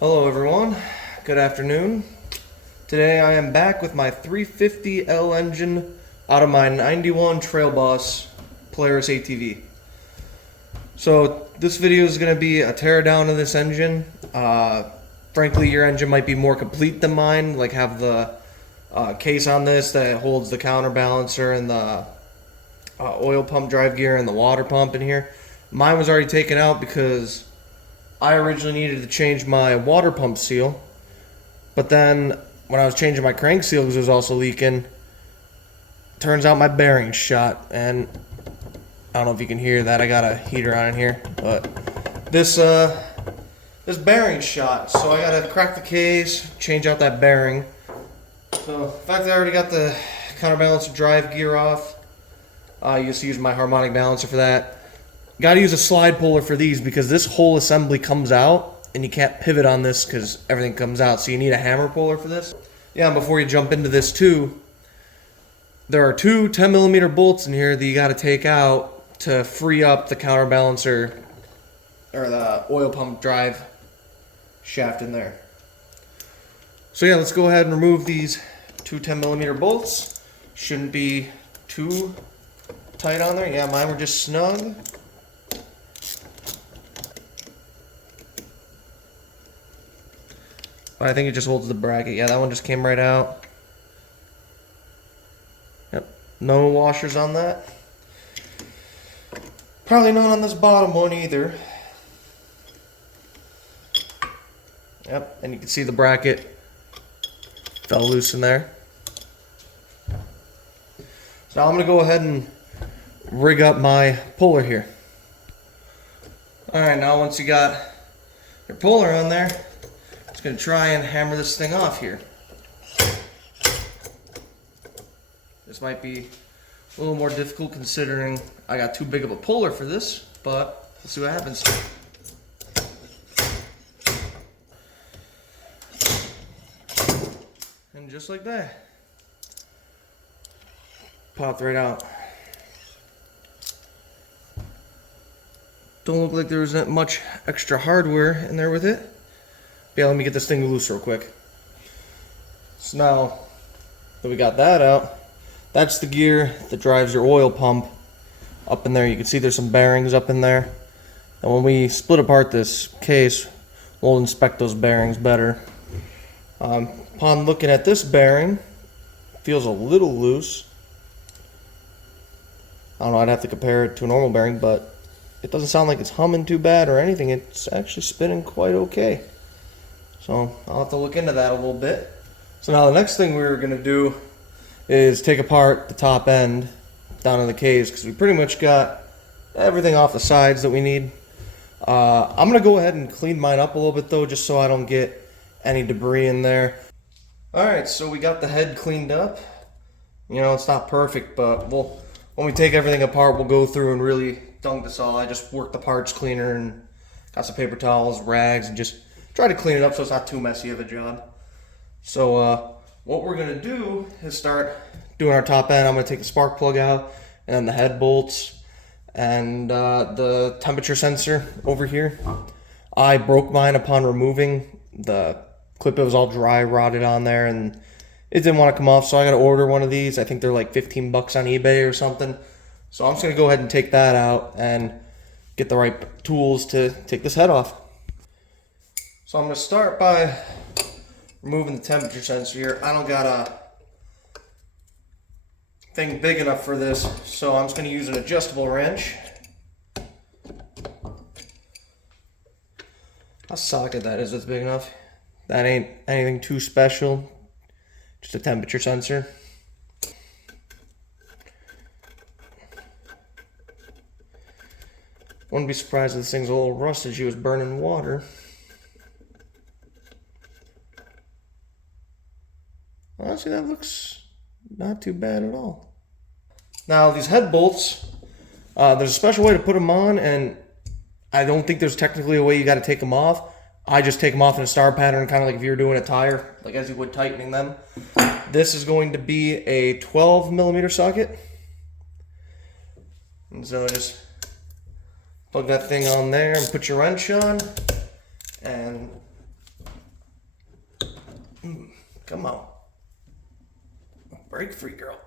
Hello everyone, good afternoon. Today I am back with my 350L engine out of my 91 Trailboss Polaris ATV. So this video is going to be a tear down of this engine. Frankly, your engine might be more complete than mine, like have the case on this that holds the counterbalancer and the oil pump drive gear and the water pump in here. Mine was already taken out because I originally needed to change my water pump seal, but then when I was changing my crank seal because it was also leaking, turns out my bearing's shot, and I don't know if you can hear that. I got a heater on in here, but this bearing's shot, so I gotta crack the case, change out that bearing. So, in fact, I already got the counterbalancer drive gear off. I used to use my harmonic balancer for that. Got to use a slide puller for these because this whole assembly comes out and you can't pivot on this because everything comes out, so you need a hammer puller for this. Yeah, and before you jump into this too, there are two 10mm bolts in here that you got to take out to free up the counterbalancer or the oil pump drive shaft in there. So yeah, let's go ahead and remove these two 10mm bolts. Shouldn't be too tight on there. Yeah, mine were just snug. I think it just holds the bracket. Yeah, that one just came right out. Yep, no washers on that. Probably none on this bottom one either. Yep, and you can see the bracket fell loose in there. So now I'm going to go ahead and rig up my puller here. Alright, now once you got your puller on there, going to try and hammer this thing off here. This might be a little more difficult considering I got too big of a puller for this, but we'll see what happens. And just like that, popped right out. Don't look like there was that much extra hardware in there with it. Yeah, let me get this thing loose real quick. So now that we got that out, that's the gear that drives your oil pump up in there. You can see there's some bearings up in there. And when we split apart this case, we'll inspect those bearings better. Upon looking at this bearing, it feels a little loose. I don't know, I'd have to compare it to a normal bearing, but it doesn't sound like it's humming too bad or anything. It's actually spinning quite okay. So I'll have to look into that a little bit. So now the next thing we're going to do is take apart the top end down in the case because we pretty much got everything off the sides that we need. I'm going to go ahead and clean mine up a little bit though, just so I don't get any debris in there. Alright, so we got the head cleaned up. You know, it's not perfect, but when we take everything apart, we'll go through and really dunk this all. I just worked the parts cleaner and got some paper towels, rags, and just try to clean it up so it's not too messy of a job. So what we're going to do is start doing our top end. I'm going to take the spark plug out and then the head bolts and the temperature sensor over here. I broke mine upon removing the clip. It was all dry rotted on there and it didn't want to come off, so I got to order one of these. I think they're like 15 bucks on eBay or something. So I'm just going to go ahead and take that out and get the right tools to take this head off. So I'm going to start by removing the temperature sensor here. I don't got a thing big enough for this, so I'm just going to use an adjustable wrench. How socket that is, that's big enough. That ain't anything too special, just a temperature sensor. Wouldn't be surprised if this thing's a little rusted. She was burning water. Honestly, that looks not too bad at all. Now, these head bolts, there's a special way to put them on, and I don't think there's technically a way you got to take them off. I just take them off in a star pattern, kind of like if you were doing a tire, like as you would tightening them. This is going to be a 12mm socket. And so just plug that thing on there and put your wrench on and Come on. Break free, girl.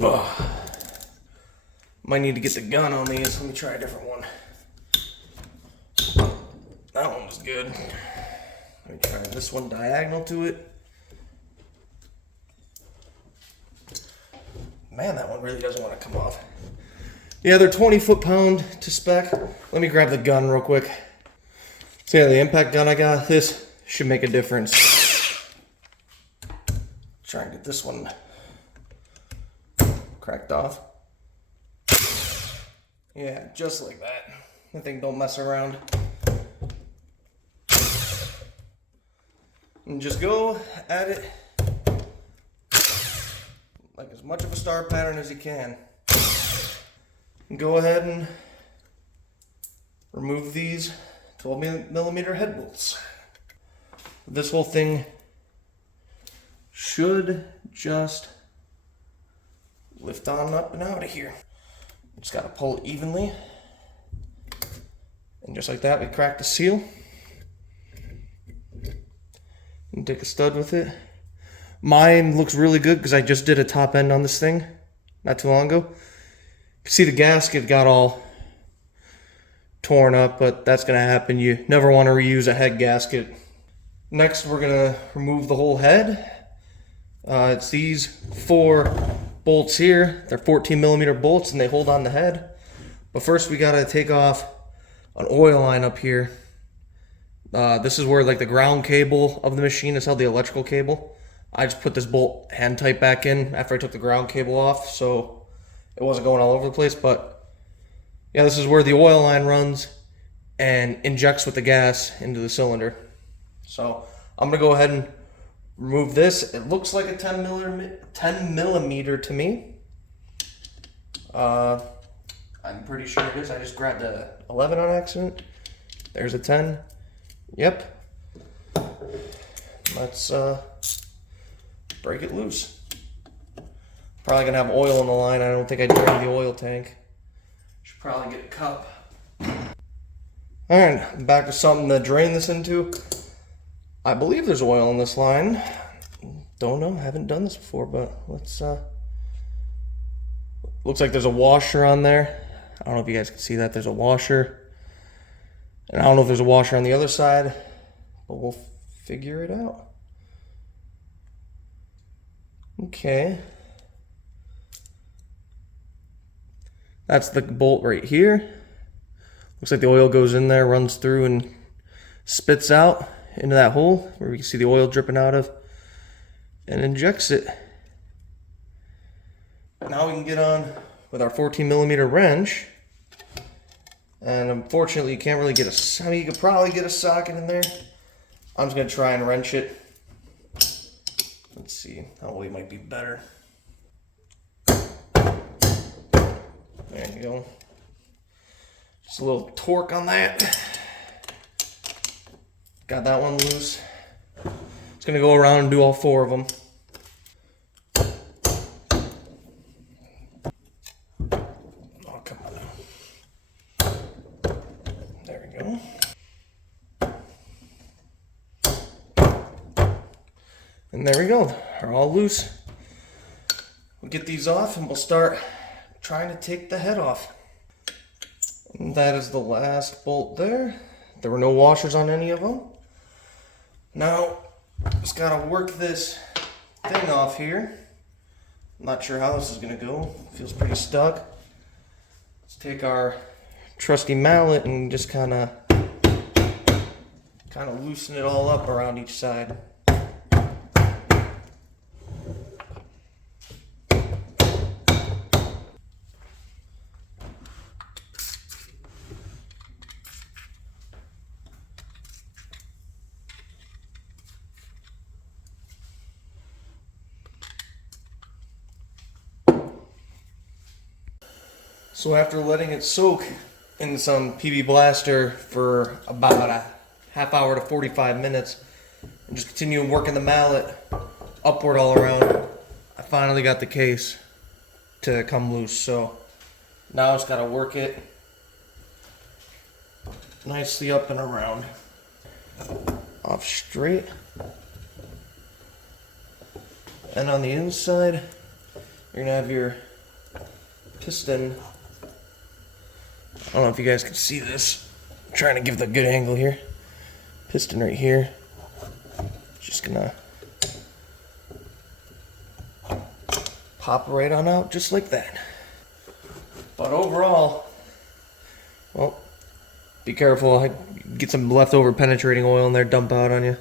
Ugh. Might need to get the gun on these. Let me try a different one. That one was good. Let me try this one diagonal to it. Man, that one really doesn't want to come off. Yeah, they're 20 foot-pound to spec. Let me grab the gun real quick. So yeah, the impact gun I got, this should make a difference. Try and get this one cracked off. Yeah, just like that. That thing don't mess around. And just go at it like as much of a star pattern as you can. And go ahead and remove these 12mm head bolts. This whole thing should just lift on up and out of here. Just gotta pull it evenly. And just like that, we crack the seal. And take a stud with it. Mine looks really good because I just did a top end on this thing not too long ago. See, the gasket got all torn up, but that's gonna happen. You never want to reuse a head gasket. Next, we're gonna remove the whole head. It's these 4 bolts here. They're 14mm bolts and they hold on the head. But first we gotta take off an oil line up here. This is where like the ground cable of the machine is held, the electrical cable. I just put this bolt hand tight back in after I took the ground cable off, so it wasn't going all over the place. But yeah, this is where the oil line runs and injects with the gas into the cylinder. So I'm gonna go ahead and remove this. It looks like a 10 millimeter to me. I'm pretty sure it is. I just grabbed a 11 on accident. There's a 10. Yep. Let's break it loose. Probably gonna have oil in the line. I don't think I drained the oil tank. Should probably get a cup. Alright, back to something to drain this into. I believe there's oil in this line. Don't know, haven't done this before, but let's looks like there's a washer on there. I don't know if you guys can see that. There's a washer. And I don't know if there's a washer on the other side, but we'll figure it out. Okay. That's the bolt right here. Looks like the oil goes in there, runs through, and spits out into that hole where we can see the oil dripping out of, and injects it. Now we can get on with our 14mm wrench. And unfortunately, you can't really get a, I mean, you could probably get a socket in there. I'm just gonna try and wrench it. Let's see, that way might be better. There you go. Just a little torque on that. Got that one loose. It's gonna go around and do all 4 of them. Oh, come on now. There we go. And there we go. They're all loose. We'll get these off and we'll start trying to take the head off. And that is the last bolt there. There were no washers on any of them. Now, just gotta work this thing off here. I'm not sure how this is gonna go. Feels pretty stuck. Let's take our trusty mallet and just kinda loosen it all up around each side. So after letting it soak in some PB Blaster for about a half hour to 45 minutes, and just continuing working the mallet upward all around, I finally got the case to come loose. So now I just gotta work it nicely up and around. off straight. And on the inside, you're gonna have your piston. I don't know if you guys can see this. I'm trying to give the good angle here. Piston right here. Just gonna pop right on out just like that. But overall, well, be careful. Get some leftover penetrating oil in there, dump out on you.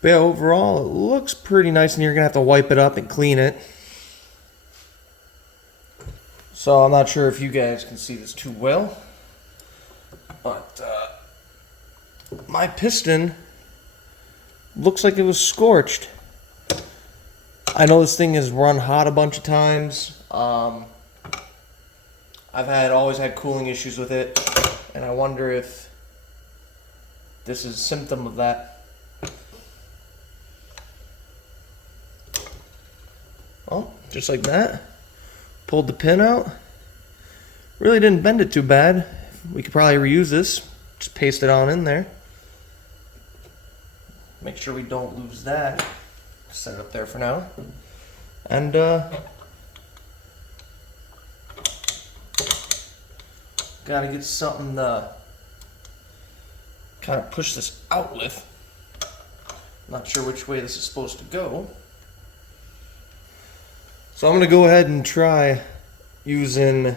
But yeah, overall, it looks pretty nice, and you're gonna have to wipe it up and clean it. So I'm not sure if you guys can see this too well, but my piston looks like it was scorched. I know this thing has run hot a bunch of times. I've always had cooling issues with it, and I wonder if this is a symptom of that. Well, just like that. Pulled the pin out. Really didn't bend it too bad. We could probably reuse this. Just paste it on in there. Make sure we don't lose that. Set it up there for now. And gotta get something to kind of push this out with. Not sure which way this is supposed to go. So I'm gonna go ahead and try using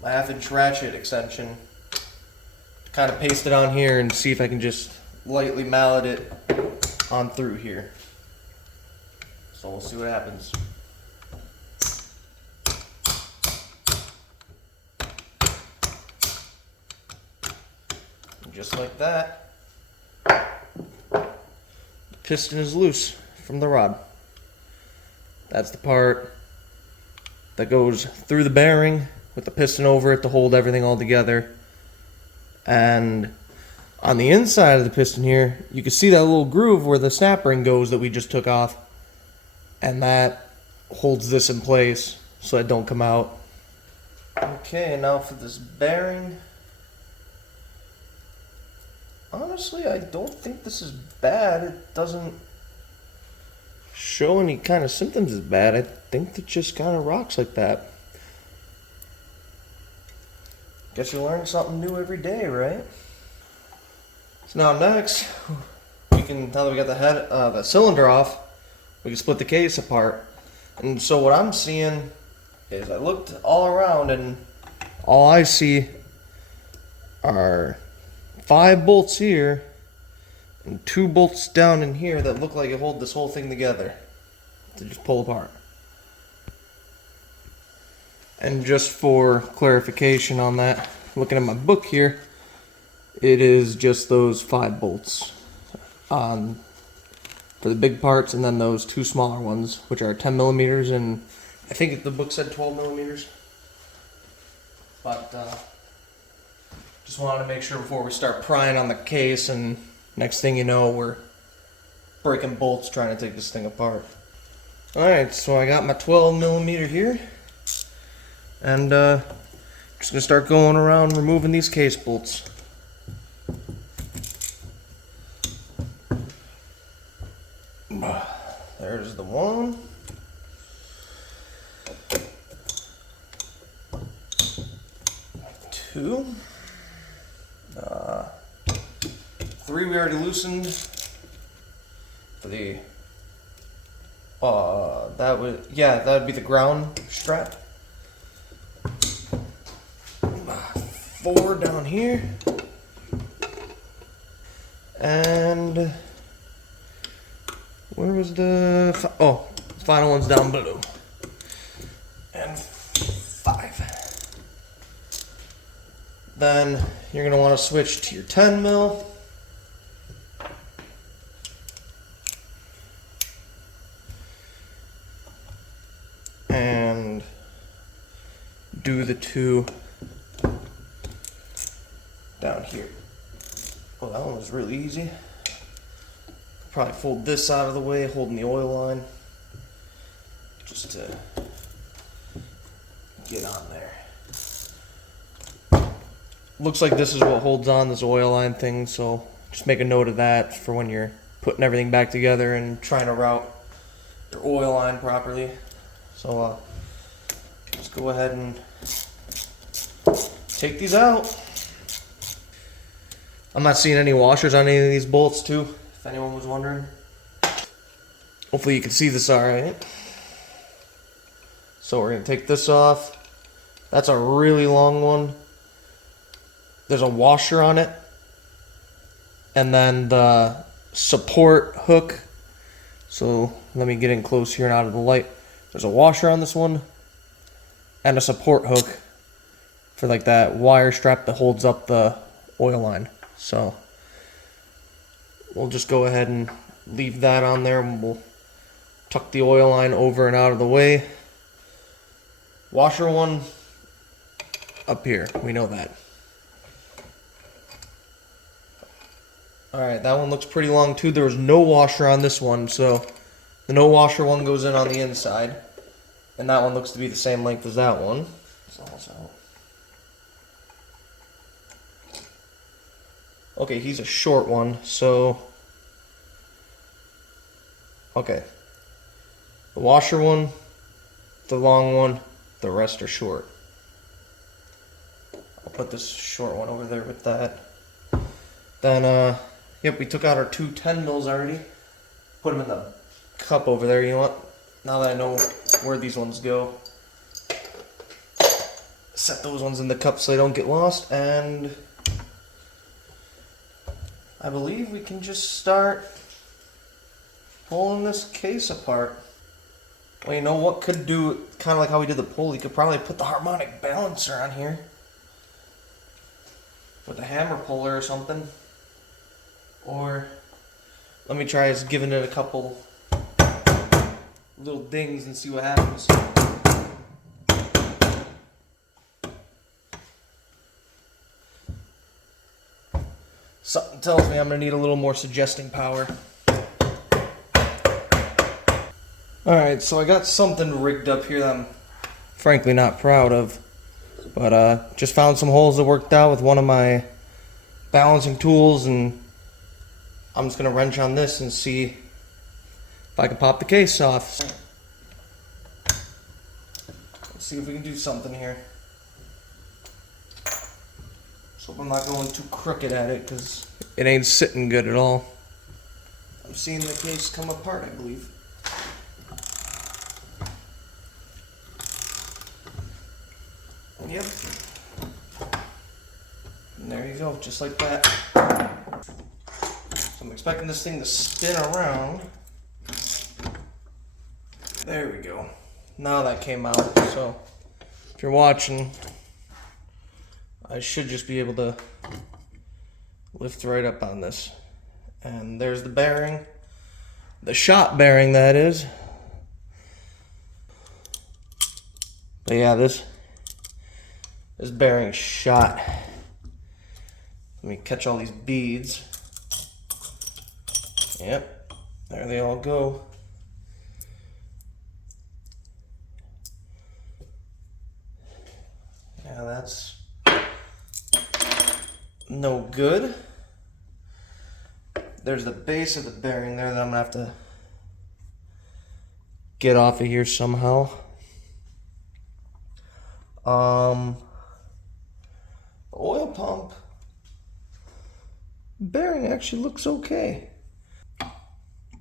my 1/2" ratchet extension to kind of paste it on here and see if I can just lightly mallet it on through here. So we'll see what happens. And just like that, the piston is loose from the rod. That's the part that goes through the bearing with the piston over it to hold everything all together. And on the inside of the piston here, you can see that little groove where the snap ring goes that we just took off. And that holds this in place so it don't come out. Okay, now for this bearing. Honestly, I don't think this is bad. It doesn't show any kind of symptoms as bad. I think it just kind of rocks like that. Guess you learn something new every day, right? So now next, we can, now that we got the cylinder off, we can split the case apart. And so what I'm seeing is I looked all around and all I see are 5 bolts here and 2 bolts down in here that look like it hold this whole thing together to just pull apart. And just for clarification on that, looking at my book here, it is just those 5 bolts for the big parts, and then those 2 smaller ones, which are 10 millimeters, and I think the book said 12 millimeters. But just wanted to make sure before we start prying on the case, and next thing you know, we're breaking bolts trying to take this thing apart. Alright, so I got my 12 millimeter here, and just gonna start going around removing these case bolts. There's the one. Two. 3 we already loosened. For the that would be the ground strap. 4 down here. And where was the final one's down below. And 5. Then you're going to want to switch to your 10 mil. And do the 2 down here. Well, that one was really easy. Probably fold this out of the way, holding the oil line, just to get on there. Looks like this is what holds on this oil line thing, so just make a note of that for when you're putting everything back together and trying to route your oil line properly. So let's go ahead and take these out. I'm not seeing any washers on any of these bolts too, if anyone was wondering. Hopefully you can see this all right. So we're gonna take this off. That's a really long one. There's a washer on it. And then the support hook. So let me get in close here and out of the light. There's a washer on this one. And a support hook for like that wire strap that holds up the oil line. So we'll just go ahead and leave that on there, and we'll tuck the oil line over and out of the way. Washer one up here, we know that. Alright, that one looks pretty long too. There was no washer on this one, so the no washer one goes in on the inside. And that one looks to be the same length as that one. So that's out. Okay, he's a short one, so... Okay. The washer one, the long one, the rest are short. I'll put this short one over there with that. Then, yep, we took out our two 10 mils already. Put them in the cup over there, you know what? Now that I know where these ones go, set those ones in the cup so they don't get lost, and I believe we can just start pulling this case apart. Well, you know what could do it, kind of like how we did the pull, you could probably put the harmonic balancer on here with a hammer puller or something. Or let me try just giving it a couple little dings and see what happens. Something tells me I'm going to need a little more suggesting power. Alright, so I got something rigged up here that I'm frankly not proud of. But just found some holes that worked out with one of my balancing tools, and I'm just going to wrench on this and see if I can pop the case off. Let's see if we can do something here. So I'm not going too crooked at it because it ain't sitting good at all. I'm seeing the case come apart, I believe. Yep. And there you go, just like that. So I'm expecting this thing to spin around. There we go. Now that came out. So if you're watching, I should just be able to lift right up on this. And there's the bearing. The shot bearing, that is. But yeah, this bearing shot. Let me catch all these beads. Yep, there they all go. Yeah, that's no good. There's the base of the bearing there that I'm gonna have to get off of here somehow. The oil pump bearing actually looks okay.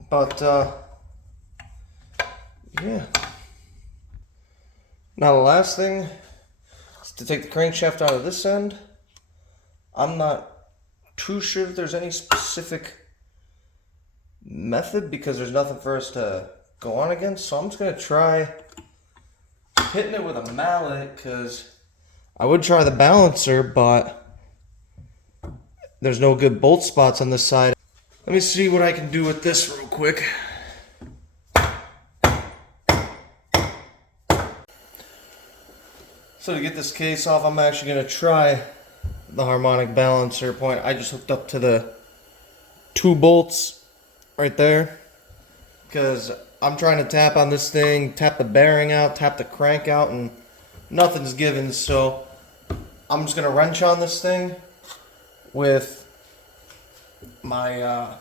But, yeah. Now the last thing is to take the crankshaft out of this end. I'm not too sure if there's any specific method because there's nothing for us to go on against. So I'm just going to try hitting it with a mallet because I would try the balancer, but there's no good bolt spots on this side. Let me see what I can do with this real quick. So to get this case off, I'm actually going to try the harmonic balancer point. I just hooked up to the 2 bolts right there because I'm trying to tap on this thing, tap the bearing out, tap the crank out, and nothing's given. So I'm just going to wrench on this thing with my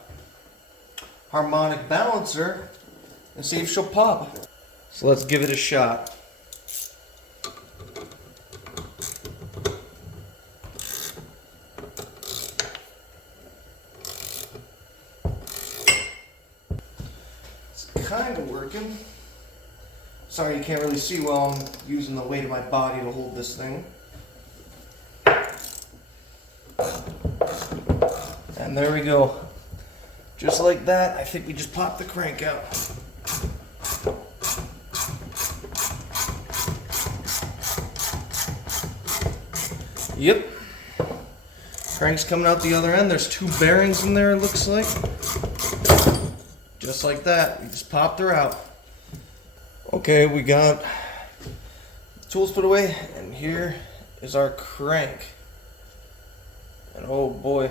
harmonic balancer and see if she'll pop. So let's give it a shot. It's kind of working. Sorry you can't really see while I'm using the weight of my body to hold this thing. And there we go. Just like that, I think we just popped the crank out. Yep. Crank's coming out the other end. There's 2 bearings in there, it looks like. Just like that. We just popped her out. Okay, we got the tools put away, and here is our crank. And oh boy,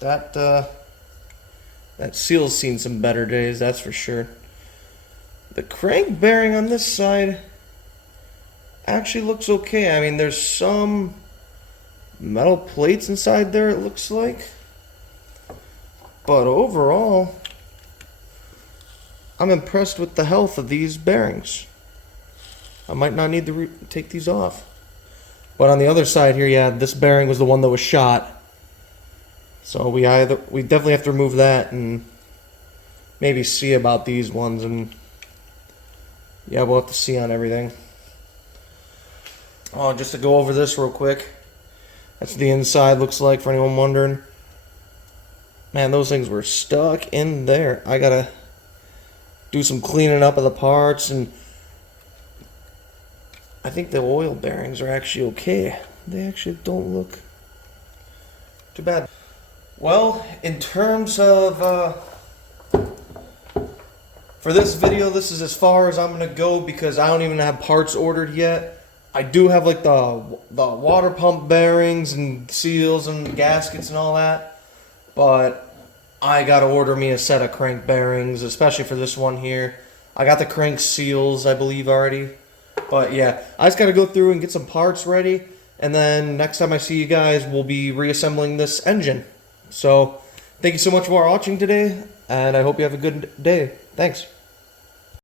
that seal's seen some better days, that's for sure. The crank bearing on this side actually looks okay. I mean, there's some metal plates inside there, it looks like. But overall, I'm impressed with the health of these bearings. I might not need to take these off. But on the other side here, yeah, this bearing was the one that was shot. So we definitely have to remove that and maybe see about these ones, and yeah, we'll have to see on everything. Oh, just to go over this real quick. That's what the inside looks like for anyone wondering. Man, those things were stuck in there. I gotta do some cleaning up of the parts, and I think the oil bearings are actually okay. They actually don't look too bad. Well, in terms of for this video, this is as far as I'm gonna go because I don't even have parts ordered yet. I do have like the water pump bearings and seals and gaskets and all that, but I gotta order me a set of crank bearings, especially for this one here. I got the crank seals, I believe, already. But yeah, I just gotta go through and get some parts ready, and then next time I see you guys, we'll be reassembling this engine. So, thank you so much for watching today, and I hope you have a good day. Thanks.